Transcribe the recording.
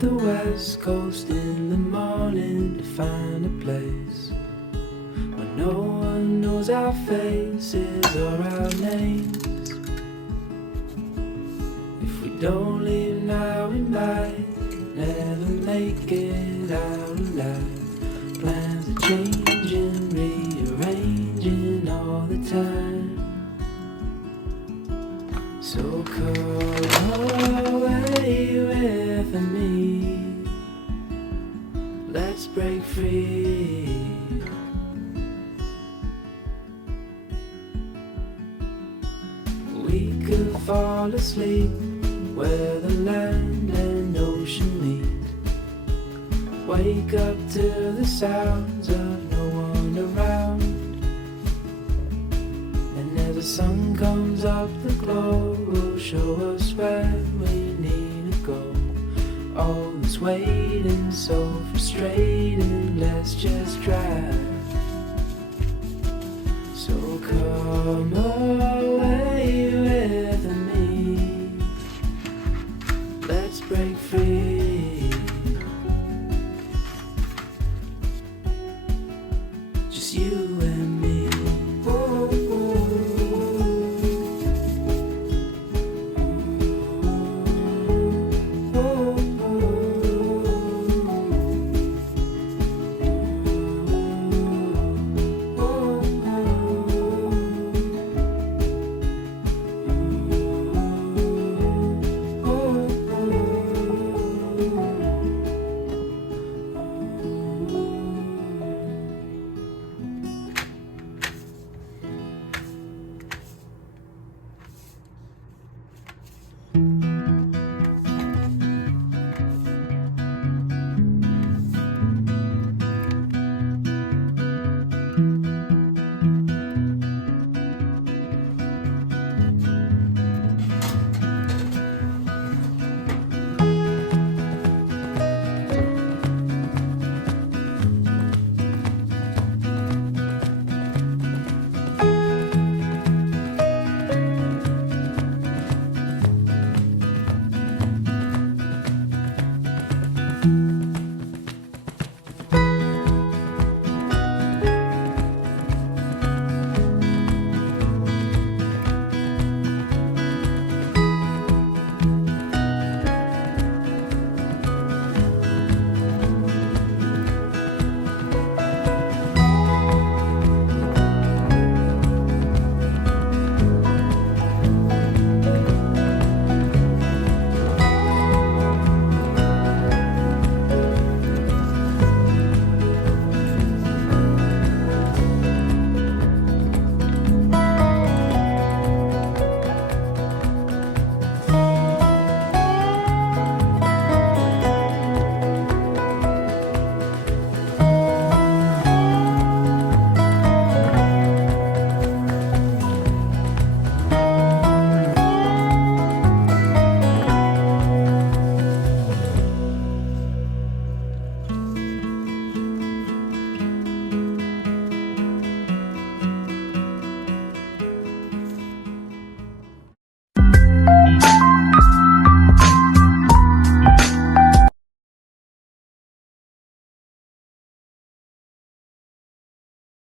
the west coast in the morning to find a place where no one knows our faces or our names. If we don't leave now, we might never make it out alive. Plans are changing, rearranging all the time. So come away with me, let's break free. We could fall asleep where the land and ocean meet. Wake up to the sounds of no one around. And as the sun comes up, the glow will show us where we need to go. All this waiting, so frustrating, let's just drive. So come away with me, let's break free. Just you